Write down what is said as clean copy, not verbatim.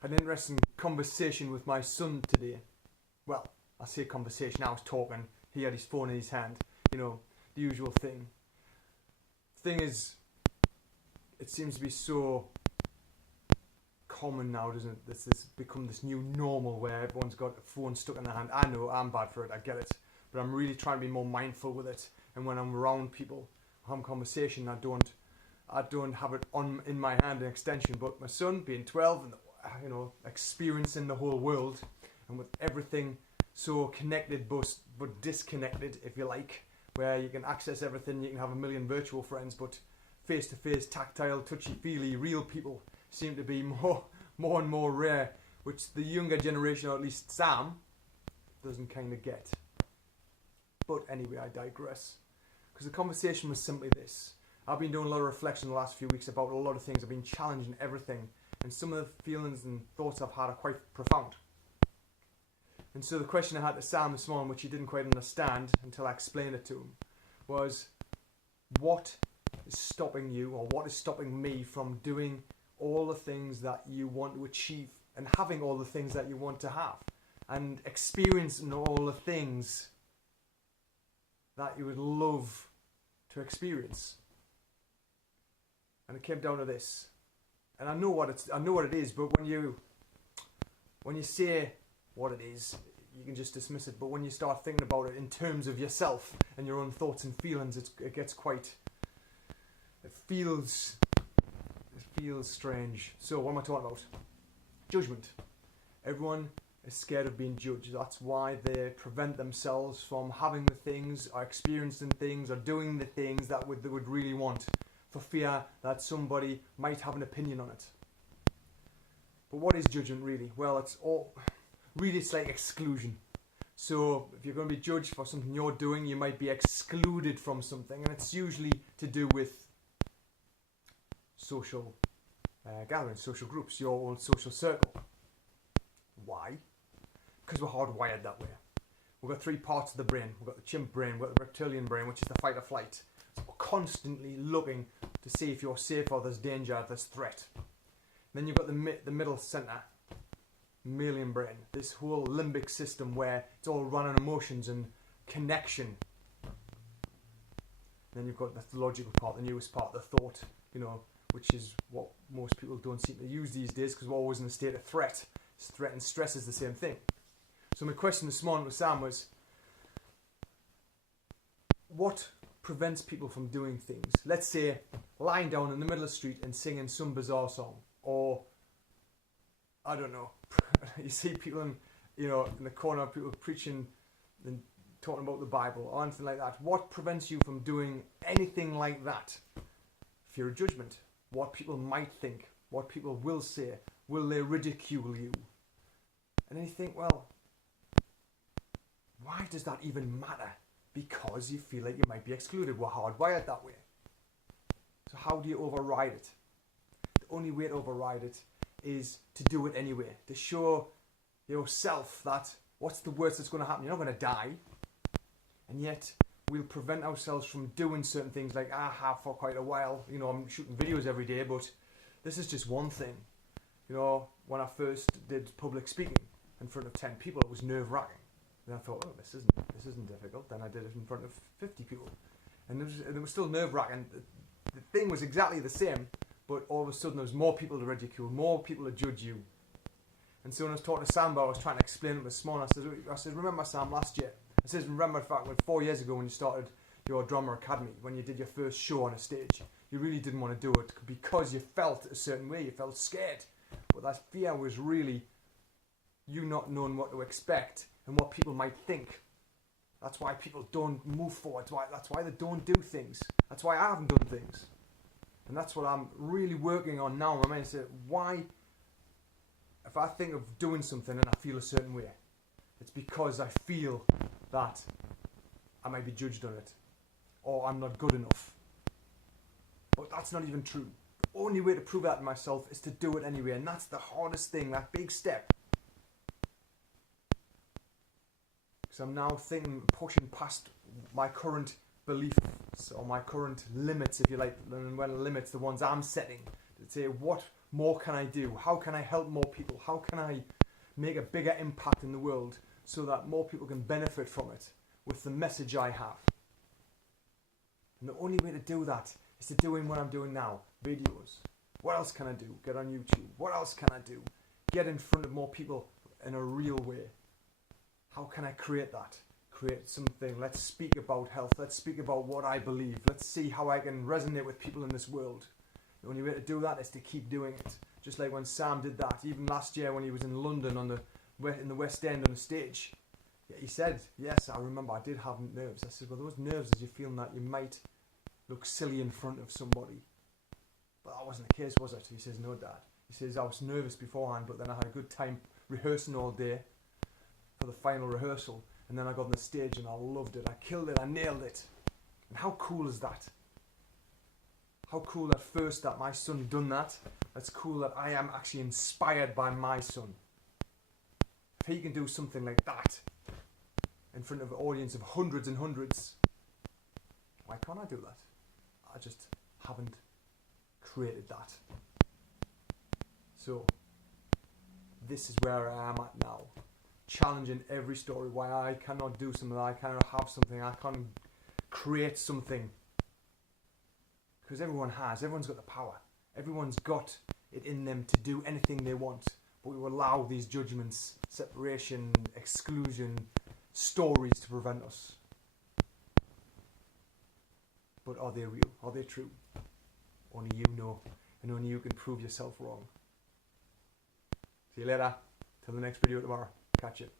had an interesting conversation with my son today. Well, I say conversation, I was talking, he had his phone in his hand, you know, the usual thing. Thing is, it seems to be so common now, doesn't it? This has become this new normal where everyone's got a phone stuck in their hand. I know, I'm bad for it, I get it. But I'm really trying to be more mindful with it. And when I'm around people, having conversation, I don't have it on in my hand, an extension. But my son, being 12, and you know, experiencing the whole world, and with everything so connected but disconnected, if you like, where you can access everything, you can have a million virtual friends, but face-to-face, tactile, touchy-feely, real people seem to be more and more rare, which the younger generation, or at least Sam, doesn't kind of get. But anyway, I digress. Because the conversation was simply this. I've been doing a lot of reflection the last few weeks about a lot of things. I've been challenging everything. And some of the feelings and thoughts I've had are quite profound. And so the question I had to Sam this morning, which he didn't quite understand until I explained it to him, was what is stopping you, or what is stopping me from doing all the things that you want to achieve and having all the things that you want to have and experiencing all the things that you would love to experience. And it came down to this. And I know what it is, but when you say what it is, you can just dismiss it. But when you start thinking about it in terms of yourself and your own thoughts and feelings, it gets quite, it feels strange. So what am I talking about? Judgment. Everyone is scared of being judged. That's why they prevent themselves from having the things, or experiencing things, or doing the things that they would really want, for fear that somebody might have an opinion on it. But what is judgment really? Well, it's like exclusion. So if you're going to be judged for something you're doing, you might be excluded from something, and it's usually to do with social gatherings, social groups, your own social circle. Why? Because we're hardwired that way. We've got three parts of the brain. We've got the chimp brain, we've got the reptilian brain, which is the fight or flight. So we're constantly looking to see if you're safe or there's danger, there's threat. Then you've got the middle centre, mammalian brain, this whole limbic system where it's all run on emotions and connection. Then you've got the logical part, the newest part, the thought, you know, which is what most people don't seem to use these days because we're always in a state of threat. Threat and stress is the same thing. So my question this morning with Sam was, what prevents people from doing things? Let's say lying down in the middle of the street and singing some bizarre song, or I don't know. You see people in the corner, people preaching and talking about the Bible or anything like that. What prevents you from doing anything like that? Fear of judgment. What people might think. What people will say. Will they ridicule you? And then you think, well, why does that even matter? Because you feel like you might be excluded. We're hardwired that way. So how do you override it? The only way to override it is to do it anyway. To show yourself that what's the worst that's going to happen? You're not going to die. And yet we'll prevent ourselves from doing certain things like I have for quite a while. You know, I'm shooting videos every day, but this is just one thing. You know, when I first did public speaking in front of 10 people, it was nerve-wracking. And I thought, oh, this isn't difficult. Then I did it in front of 50 people. And it was still nerve-wracking. The thing was exactly the same, but all of a sudden there was more people to ridicule, more people to judge you. And so when I was talking to Sam, I was trying to explain it this morning. I said, remember Sam, last year? I said, remember in fact, 4 years ago when you started your drama academy, when you did your first show on a stage, you really didn't want to do it because you felt a certain way, you felt scared. But that fear was really you not knowing what to expect and what people might think. That's why people don't move forward. That's why they don't do things. That's why I haven't done things. And that's what I'm really working on now. I mean, why, if I think of doing something and I feel a certain way, it's because I feel that I might be judged on it, or I'm not good enough. But that's not even true. The only way to prove that to myself is to do it anyway, and that's the hardest thing, that big step. Because I'm now thinking, pushing past my current beliefs, or my current limits, if you like, and when limits, the ones I'm setting, to say, what more can I do? How can I help more people? How can I make a bigger impact in the world so that more people can benefit from it with the message I have? And the only way to do that is to doing what I'm doing now, videos. What else can I do? Get on YouTube. What else can I do? Get in front of more people in a real way. How can I create that? Create something. Let's speak about health. Let's speak about what I believe. Let's see how I can resonate with people in this world. The only way to do that is to keep doing it. Just like when Sam did that, even last year when he was in London in the West End on the stage. Yeah, he said, yes, I remember I did have nerves. I said, well, those nerves is you feeling that you might look silly in front of somebody. But that wasn't the case, was it? He says, no, Dad. He says, I was nervous beforehand, but then I had a good time rehearsing all day for the final rehearsal. And then I got on the stage and I loved it. I killed it. I nailed it. And how cool is that? How cool at first that my son done that. That's cool that I am actually inspired by my son. If he can do something like that in front of an audience of hundreds and hundreds, why can't I do that? I just haven't created that. So this is where I am at now. Challenging every story why I cannot do something, I cannot have something, I can't create something. Because everyone's got the power. Everyone's got it in them to do anything they want. But we allow these judgments, separation, exclusion, stories to prevent us. But are they real? Are they true? Only you know, and only you can prove yourself wrong. See you later. Till the next video tomorrow. Catch you.